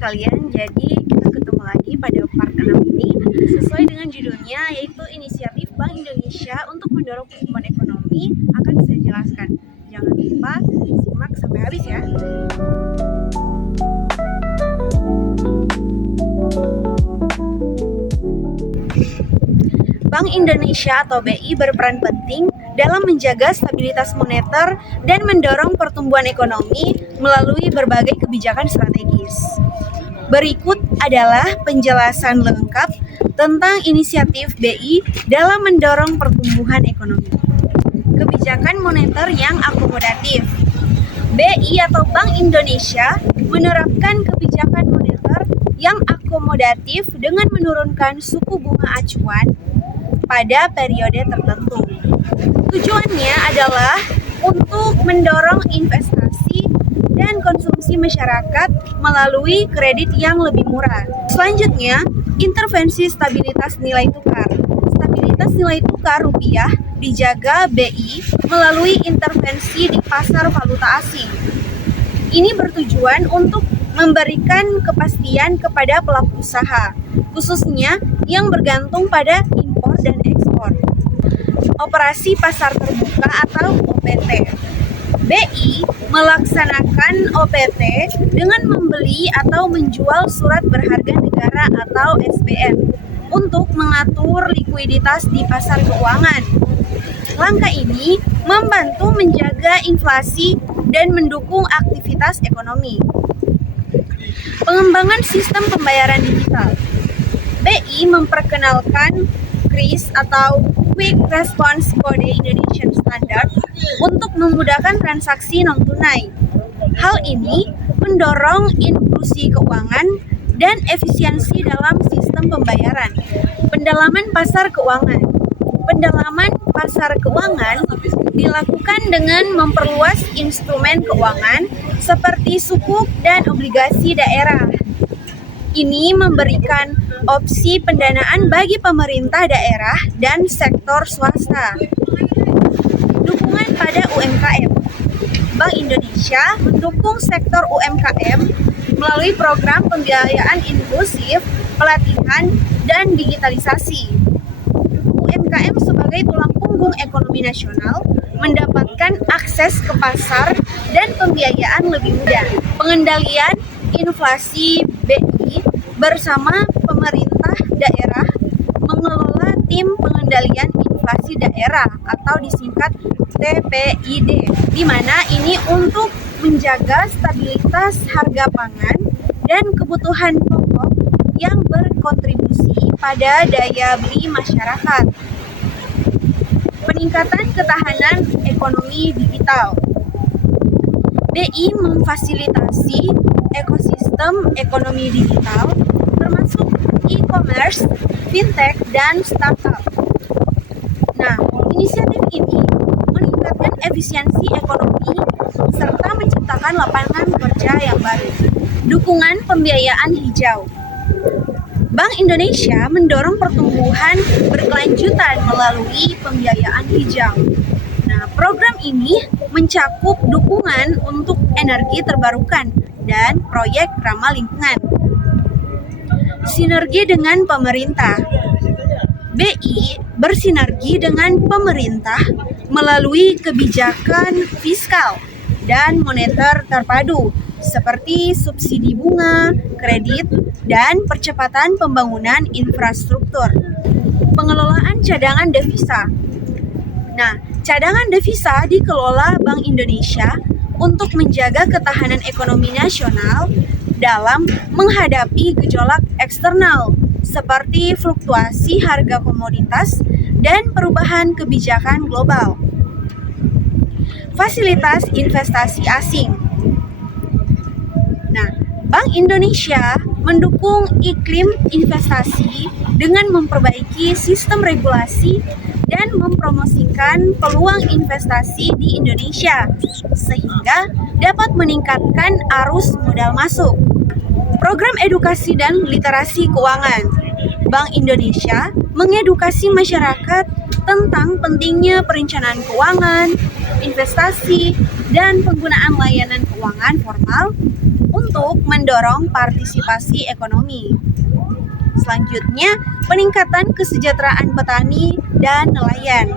sekalian, jadi kita ketemu lagi pada part 6 ini sesuai dengan judulnya, yaitu inisiatif Bank Indonesia untuk mendorong pertumbuhan ekonomi. Akan saya jelaskan. Jangan lupa simak sampai habis ya. Bank Indonesia atau BI berperan penting dalam menjaga stabilitas moneter dan mendorong pertumbuhan ekonomi melalui berbagai kebijakan strategis. Berikut adalah penjelasan lengkap tentang inisiatif BI dalam mendorong pertumbuhan ekonomi. Kebijakan moneter yang akomodatif. BI atau Bank Indonesia menerapkan kebijakan moneter yang akomodatif dengan menurunkan suku bunga acuan pada periode tertentu. Tujuannya adalah untuk mendorong investasi dan konsumsi masyarakat melalui kredit yang lebih murah. Selanjutnya, intervensi stabilitas nilai tukar. Stabilitas nilai tukar rupiah dijaga BI melalui intervensi di pasar valuta asing. Ini bertujuan untuk memberikan kepastian kepada pelaku usaha, khususnya yang bergantung pada impor dan ekspor. Operasi pasar terbuka atau OPT. BI melaksanakan OPT dengan membeli atau menjual surat berharga negara atau SBN untuk mengatur likuiditas di pasar keuangan. Langkah ini membantu menjaga inflasi dan mendukung aktivitas ekonomi. Pengembangan sistem pembayaran digital. BI memperkenalkan QRIS atau Quick Response Code Indonesian Standard untuk memudahkan transaksi non-tunai. Hal ini mendorong inklusi keuangan dan efisiensi dalam sistem pembayaran. Pendalaman pasar keuangan. Pendalaman pasar keuangan dilakukan dengan memperluas instrumen keuangan seperti sukuk dan obligasi daerah. Ini memberikan opsi pendanaan bagi pemerintah daerah dan sektor swasta. Dukungan pada UMKM. Bank Indonesia mendukung sektor UMKM melalui program pembiayaan inklusif, pelatihan, dan digitalisasi. UMKM sebagai tulang punggung ekonomi nasional mendapatkan akses ke pasar dan pembiayaan lebih mudah. Pengendalian inflasi BI bersama pemerintah daerah mengelola tim pengendalian inflasi daerah atau disingkat TPID, di mana ini untuk menjaga stabilitas harga pangan dan kebutuhan pokok yang berkontribusi pada daya beli masyarakat. Peningkatan ketahanan ekonomi digital. BI memfasilitasi ekosistem ekonomi digital termasuk e-commerce, fintech, dan startup. Nah, inisiatif ini meningkatkan efisiensi ekonomi serta menciptakan lapangan kerja yang baru. Dukungan pembiayaan hijau. Bank Indonesia mendorong pertumbuhan berkelanjutan melalui pembiayaan hijau. Nah, program ini mencakup dukungan untuk energi terbarukan dan proyek ramah lingkungan. Sinergi dengan pemerintah. BI bersinergi dengan pemerintah melalui kebijakan fiskal dan moneter terpadu seperti subsidi bunga, kredit, dan percepatan pembangunan infrastruktur. Pengelolaan cadangan devisa. Nah, cadangan devisa dikelola Bank Indonesia untuk menjaga ketahanan ekonomi nasional dalam menghadapi gejolak eksternal seperti fluktuasi harga komoditas dan perubahan kebijakan global. Fasilitas investasi asing. Nah, Bank Indonesia mendukung iklim investasi dengan memperbaiki sistem regulasi dan mempromosikan peluang investasi di Indonesia sehingga dapat meningkatkan arus modal masuk. Program edukasi dan literasi keuangan. Bank Indonesia mengedukasi masyarakat tentang pentingnya perencanaan keuangan, investasi, dan penggunaan layanan keuangan formal untuk mendorong partisipasi ekonomi. Selanjutnya, peningkatan kesejahteraan petani dan nelayan.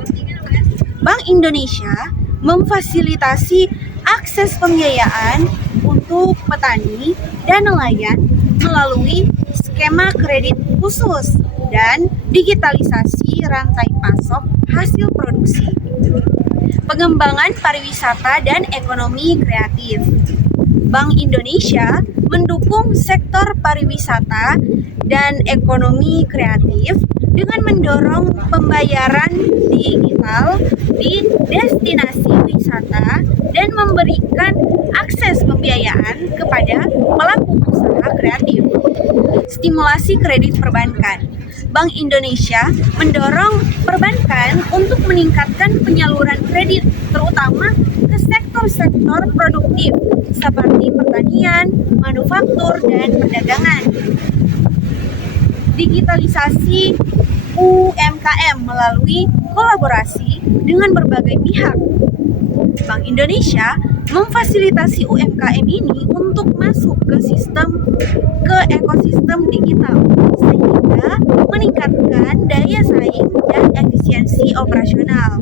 Bank Indonesia memfasilitasi akses pembiayaan untuk petani dan nelayan melalui skema kredit khusus dan digitalisasi rantai pasok hasil produksi. Pengembangan pariwisata dan ekonomi kreatif. Bank Indonesia mendukung sektor pariwisata dan ekonomi kreatif dengan mendorong pembayaran digital di destinasi wisata dan memberikan akses pembiayaan kepada pelaku usaha kreatif. Stimulasi kredit perbankan. Bank Indonesia mendorong perbankan untuk meningkatkan penyaluran kredit terutama ke sektor-sektor produktif seperti pertanian, manufaktur, dan perdagangan. Digitalisasi UMKM melalui kolaborasi dengan berbagai pihak. Bank Indonesia memfasilitasi UMKM ini untuk masuk ke ekosistem digital sehingga meningkatkan daya saing dan efisiensi operasional.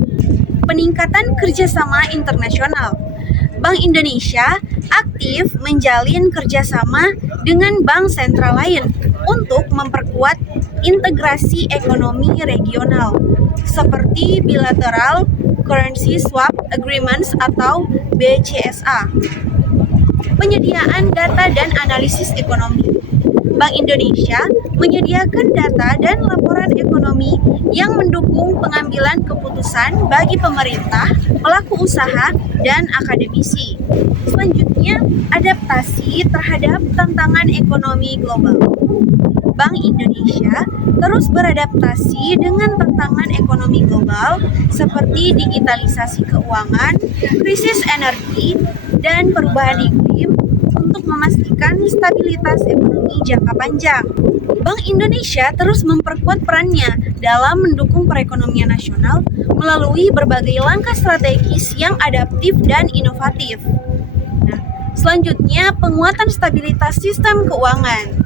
Peningkatan kerjasama internasional. Bank Indonesia aktif menjalin kerjasama dengan bank sentral lain untuk memperkuat integrasi ekonomi regional seperti bilateral currency swap agreements atau BCSA. Penyediaan data dan analisis ekonomi. Bank Indonesia menyediakan data dan laporan ekonomi yang mendukung pengambilan keputusan bagi pemerintah, pelaku usaha, dan akademisi. Selanjutnya, adaptasi terhadap tantangan ekonomi global. Bank Indonesia terus beradaptasi dengan tantangan ekonomi global seperti digitalisasi keuangan, krisis energi, dan perubahan iklim untuk memastikan stabilitas ekonomi jangka panjang. Bank Indonesia terus memperkuat perannya dalam mendukung perekonomian nasional melalui berbagai langkah strategis yang adaptif dan inovatif. Selanjutnya, penguatan stabilitas sistem keuangan.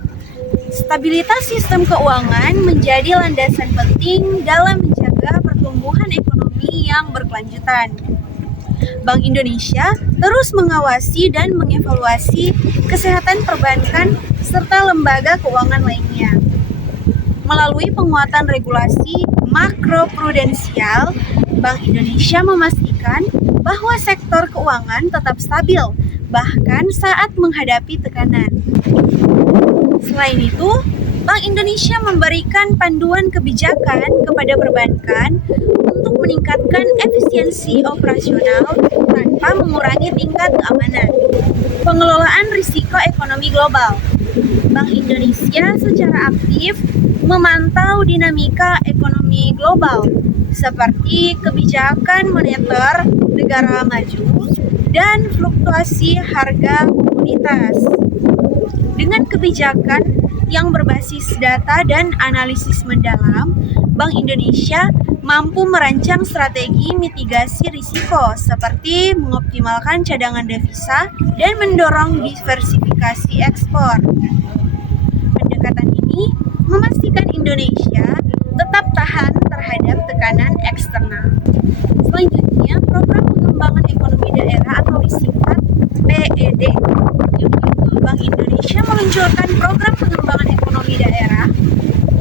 Stabilitas sistem keuangan menjadi landasan penting dalam menjaga pertumbuhan ekonomi yang berkelanjutan. Bank Indonesia terus mengawasi dan mengevaluasi kesehatan perbankan serta lembaga keuangan lainnya. Melalui penguatan regulasi makroprudensial, Bank Indonesia memastikan bahwa sektor keuangan tetap stabil, bahkan saat menghadapi tekanan. Selain itu, Bank Indonesia memberikan panduan kebijakan kepada perbankan untuk meningkatkan efisiensi operasional tanpa mengurangi tingkat keamanan. Pengelolaan risiko ekonomi global. Bank Indonesia secara aktif memantau dinamika ekonomi global seperti kebijakan moneter negara maju dan fluktuasi harga komoditas. Dengan kebijakan yang berbasis data dan analisis mendalam, Bank Indonesia mampu merancang strategi mitigasi risiko seperti mengoptimalkan cadangan devisa dan mendorong diversifikasi ekspor. Pendekatan ini memastikan Indonesia tetap tahan terhadap tekanan eksternal. Selanjutnya, program pengembangan ekonomi daerah atau disingkat PED. Bank Indonesia meluncurkan program pengembangan ekonomi daerah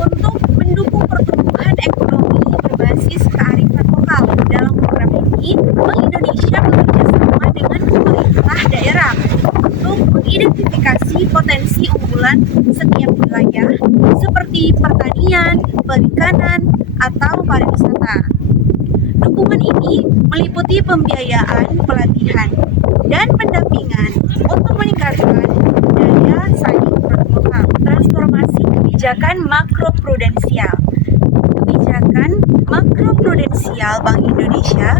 untuk mendukung pertumbuhan ekonomi berbasis kearifan lokal. Dalam program ini, Bank Indonesia bekerjasama dengan pemerintah daerah untuk mengidentifikasi potensi unggulan setiap wilayah seperti pertanian, perikanan, atau pariwisata. Dukungan ini meliputi pembiayaan, pelatihan, dan pendampingan untuk meningkatkan daya saing produk lokal. Transformasi kebijakan makroprudensial. Kebijakan makroprudensial Bank Indonesia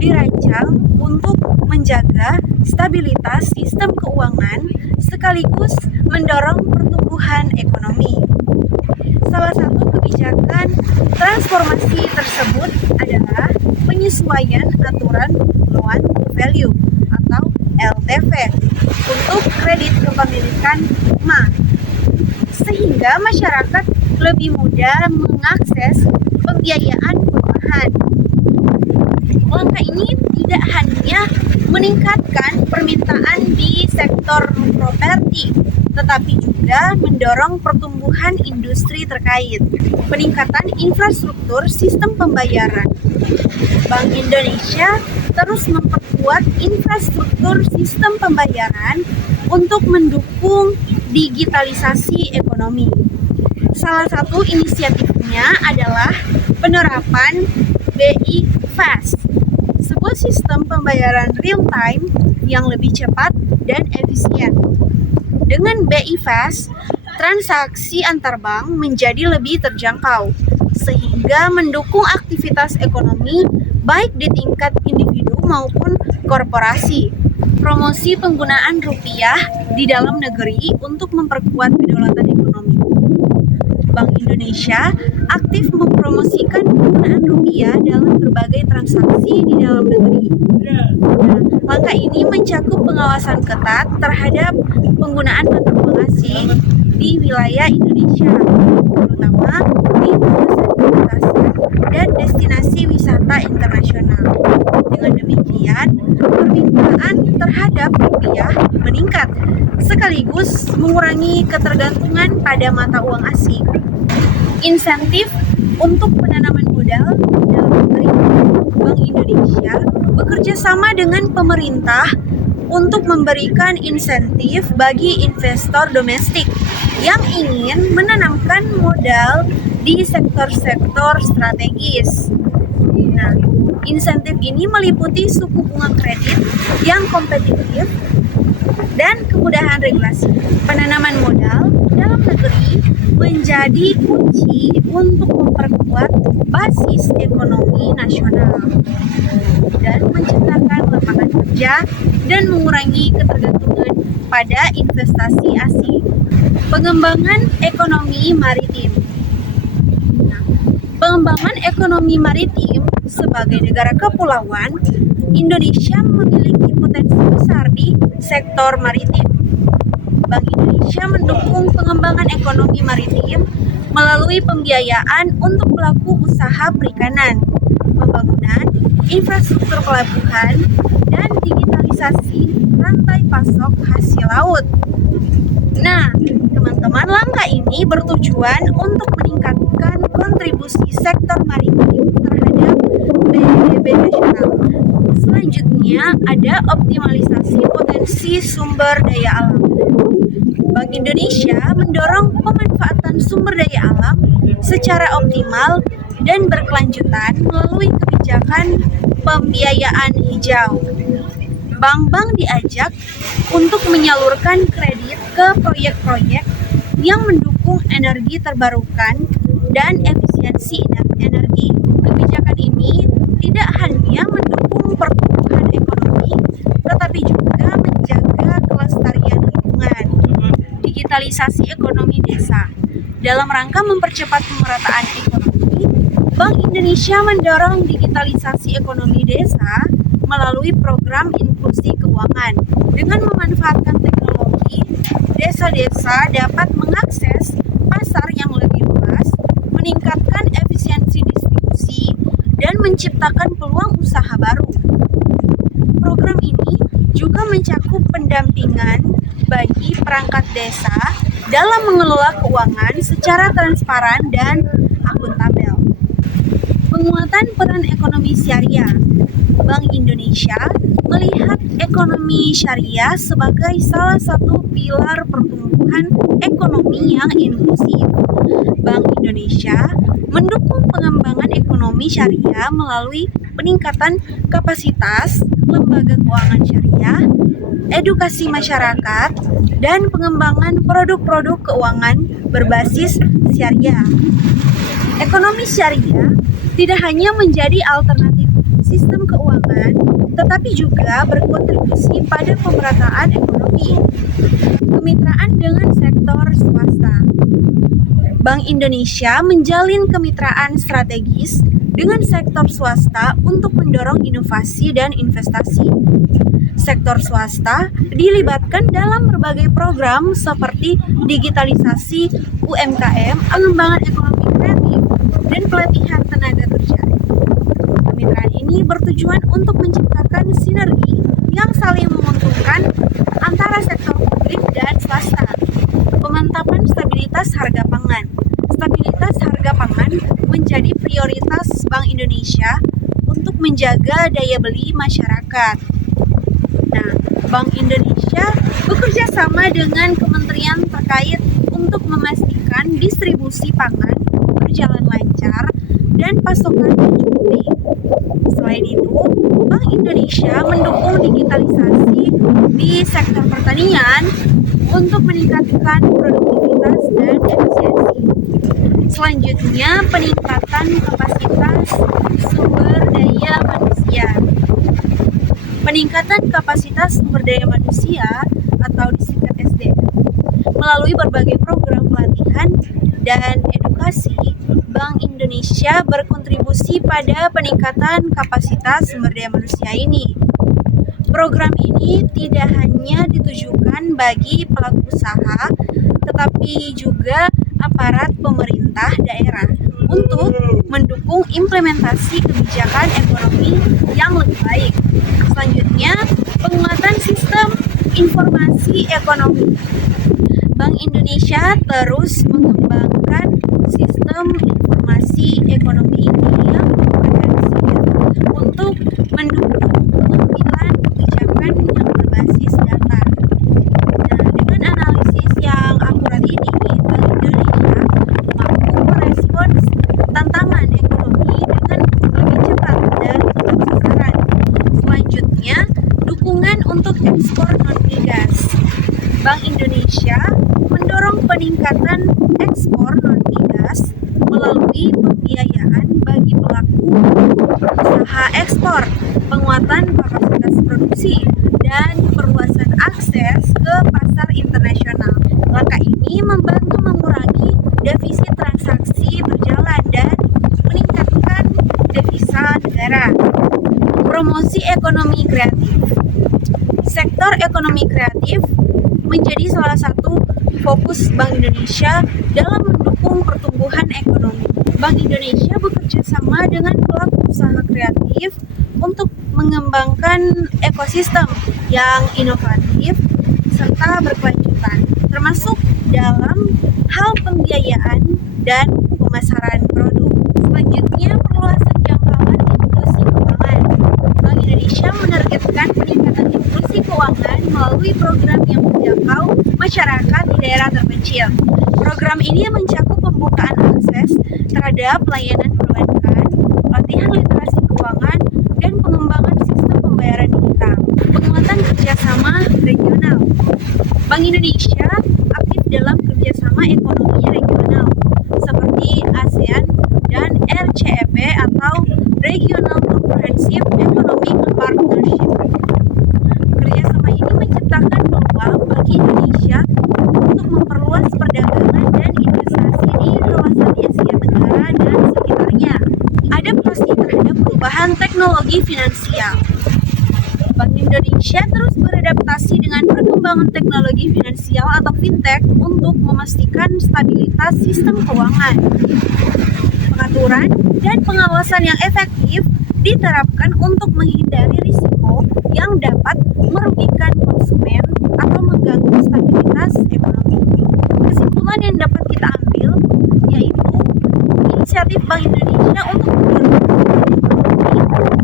dirancang untuk menjaga stabilitas sistem keuangan sekaligus mendorong pertumbuhan ekonomi. Salah satu kebijakan transformasi tersebut adalah penyesuaian aturan loan to value atau LTV untuk kredit kepemilikan rumah, sehingga masyarakat lebih mudah mengakses pembiayaan perumahan. Langkah ini tidak hanya meningkatkan permintaan di sektor properti, tetapi juga mendorong pertumbuhan industri terkait peningkatan infrastruktur sistem pembayaran. Bank Indonesia terus memperkuat infrastruktur sistem pembayaran untuk mendukung digitalisasi ekonomi. Salah satu inisiatifnya adalah penerapan BI Fast, sebuah sistem pembayaran real time yang lebih cepat dan efisien. Dengan BI Fast, transaksi antar bank menjadi lebih terjangkau, sehingga mendukung aktivitas ekonomi baik di tingkat individu maupun korporasi. Promosi penggunaan rupiah di dalam negeri untuk memperkuat kedaulatan ekonomi. Bank Indonesia aktif mempromosikan penggunaan rupiah dalam berbagai transaksi di dalam negeri. Langkah ini mencakup pengawasan ketat terhadap penggunaan mata uang asing di wilayah Indonesia, terutama di kawasan-kawasan dan destinasi wisata internasional. Dengan demikian, permintaan terhadap rupiah meningkat, sekaligus mengurangi ketergantungan pada mata uang asing. Insentif untuk penanaman modal dalam negeri. Bank Indonesia bekerja sama dengan pemerintah untuk memberikan insentif bagi investor domestik yang ingin menanamkan modal di sektor-sektor strategis. Nah, insentif ini meliputi suku bunga kredit yang kompetitif dan kemudahan regulasi. Penanaman modal dalam negeri menjadi kunci untuk memperkuat basis ekonomi nasional dan menciptakan lapangan kerja dan mengurangi ketergantungan pada investasi asing. Pengembangan ekonomi maritim. Pengembangan ekonomi maritim sebagai negara kepulauan, Indonesia memiliki potensi besar di sektor maritim. Bank Indonesia mendukung pengembangan ekonomi maritim melalui pembiayaan untuk pelaku usaha perikanan, pembangunan infrastruktur pelabuhan, dan digitalisasi rantai pasok hasil laut. Nah, teman-teman, langkah ini bertujuan untuk meningkatkan kontribusi sektor maritim terhadap PDB nasional. Selanjutnya, ada optimalisasi potensi sumber daya alam. Bank Indonesia mendorong pemanfaatan sumber daya alam secara optimal dan berkelanjutan melalui kebijakan pembiayaan hijau. Bank-bank diajak untuk menyalurkan kredit ke proyek-proyek yang mendukung energi terbarukan dan efisiensi energi. Kebijakan ini tidak hanya mendukung pertumbuhan ekonomi, tetapi juga menjaga kelestarian lingkungan. Digitalisasi ekonomi desa. Dalam rangka mempercepat pemerataan ekonomi, Bank Indonesia mendorong digitalisasi ekonomi desa melalui program inklusi keuangan. Dengan memanfaatkan teknologi, desa-desa dapat mengakses pasar yang lebih luas, meningkatkan efisiensi distribusi, dan menciptakan peluang usaha baru. Program ini juga mencakup pendampingan bagi perangkat desa dalam mengelola keuangan secara transparan dan akuntabel. Penguatan peran ekonomi syariah. Bank Indonesia melihat ekonomi syariah sebagai salah satu pilar pertumbuhan ekonomi yang inklusif. Bank Indonesia mendukung pengembangan ekonomi syariah melalui peningkatan kapasitas lembaga keuangan syariah, edukasi masyarakat, dan pengembangan produk-produk keuangan berbasis syariah. Ekonomi syariah tidak hanya menjadi alternatif sistem keuangan, tetapi juga berkontribusi pada pemerataan ekonomi. Kemitraan dengan sektor swasta. Bank Indonesia menjalin kemitraan strategis dengan sektor swasta untuk mendorong inovasi dan investasi. Sektor swasta dilibatkan dalam berbagai program seperti digitalisasi UMKM, pengembangan ekonomi kreatif, dan pelatihan tenaga kerja. Kemitraan ini bertujuan untuk menciptakan sinergi yang saling menguntungkan antara sektor publik dan swasta. Pemantapan stabilitas harga pangan. Stabilitas harga pangan menjadi prioritas Bank Indonesia untuk menjaga daya beli masyarakat. Nah, Bank Indonesia bekerja sama dengan kementerian terkait untuk memastikan distribusi pangan berjalan lancar dan pasokan mencukupi. Selain itu, Bank Indonesia mendukung digitalisasi di sektor pertanian untuk meningkatkan produktivitas dan efisiensi. Selanjutnya, peningkatan kapasitas sumber daya manusia. Peningkatan kapasitas sumber daya manusia atau disingkat SDM melalui berbagai program pelatihan dan edukasi, Bank Indonesia berkontribusi pada peningkatan kapasitas sumber daya manusia ini. Program ini tidak hanya ditujukan bagi pelaku usaha, tetapi juga aparat pemerintah daerah untuk mendukung implementasi kebijakan ekonomi yang lebih baik. Selanjutnya, penguatan sistem informasi ekonomi. Bank Indonesia terus mengembangkan sistem informasi ekonomi ini yang komprehensif untuk mendukung pengambilan kebijakan yang berbasis data. Nah, dengan analisis yang akurat ini, Bank Indonesia mampu merespons tantangan ekonomi dengan lebih cepat dan tepat sasaran. Selanjutnya, dukungan untuk ekspor non-migas. Bank Indonesia mendorong peningkatan ekspor non-migas melalui pembiayaan bagi pelaku usaha ekspor, penguatan kapasitas produksi, dan perluasan akses ke pasar internasional. Langkah ini membantu mengurangi defisit transaksi berjalan dan meningkatkan devisa negara. Promosi ekonomi kreatif. Sektor ekonomi kreatif menjadi salah satu fokus Bank Indonesia dalam mendukung pertumbuhan ekonomi. Bank Indonesia bekerja sama dengan pelaku usaha kreatif untuk mengembangkan ekosistem yang inovatif serta berkelanjutan, termasuk dalam hal pembiayaan dan pemasaran produk. Selanjutnya, perluasan jangkauan inklusi keuangan. Bank Indonesia menargetkan peningkatan inklusi keuangan melalui program yang menjangkau masyarakat di daerah terpencil. Program ini mencakup pembukaan akses terhadap layanan perbankan, pelatihan literasi keuangan, dan pengembangan sistem pembayaran digital. Penguatan kerjasama regional. Bank Indonesia aktif dalam kerjasama ekonomi regional seperti ASEAN dan RCEP atau Regional Comprehensive Economic Partnership. Kerjasama ini menciptakan peluang bagi Indonesia untuk memperluas perdagangan dan investasi di kawasan Asia Tenggara dan sekitarnya. Adaptasi terhadap perubahan teknologi finansial. Bank Indonesia terus beradaptasi dengan perkembangan teknologi finansial atau fintech untuk memastikan stabilitas sistem keuangan. Pengaturan dan pengawasan yang efektif diterapkan untuk menghindari risiko yang dapat merugikan konsumen atau mengganggu stabilitas ekonomi. Kesimpulan yang dapat kita ambil yaitu inisiatif Bank Indonesia untuk mendorong ekonomi.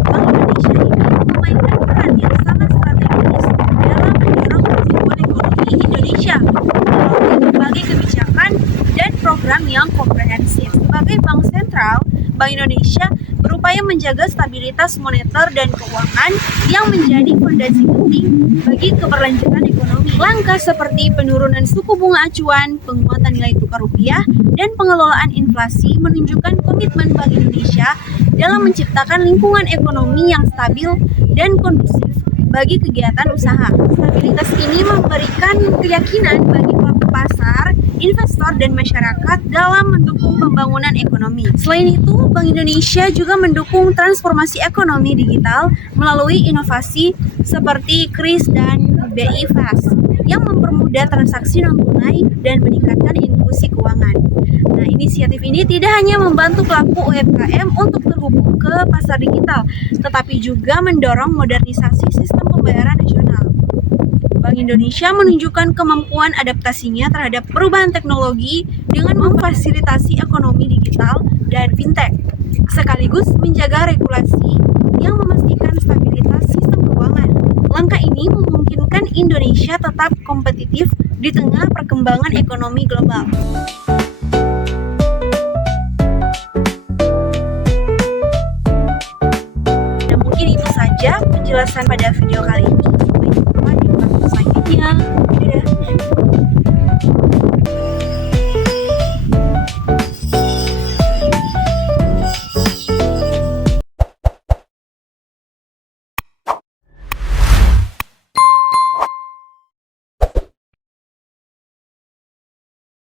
Bank Indonesia ini memainkan peran yang sangat strategis dalam mendorong pertumbuhan ekonomi Indonesia melalui berbagai kebijakan dan program yang komprehensif. Sebagai bank sentral, Bank Indonesia berupaya menjaga stabilitas moneter dan keuangan yang menjadi fondasi penting bagi keberlanjutan ekonomi. Langkah seperti penurunan suku bunga acuan, penguatan nilai tukar rupiah, dan pengelolaan inflasi menunjukkan komitmen Bank Indonesia dalam menciptakan lingkungan ekonomi yang stabil dan kondusif bagi kegiatan usaha. Stabilitas ini memberikan keyakinan bagi pelaku pasar investor dan masyarakat dalam mendukung pembangunan ekonomi. Selain itu, Bank Indonesia juga mendukung transformasi ekonomi digital melalui inovasi seperti KRIS dan BI Fast yang mempermudah transaksi non-tunai dan meningkatkan inklusi keuangan. Nah, inisiatif ini tidak hanya membantu pelaku UMKM untuk terhubung ke pasar digital, tetapi juga mendorong modernisasi sistem pembayaran nasional. Bank Indonesia menunjukkan kemampuan adaptasinya terhadap perubahan teknologi dengan memfasilitasi ekonomi digital dan fintech, sekaligus menjaga regulasi yang memastikan stabilitas sistem keuangan. Langkah ini memungkinkan Indonesia tetap kompetitif di tengah perkembangan ekonomi global. Dan mungkin itu saja penjelasan pada video kali ini. Sampai jumpa di video selanjutnya. Dadah.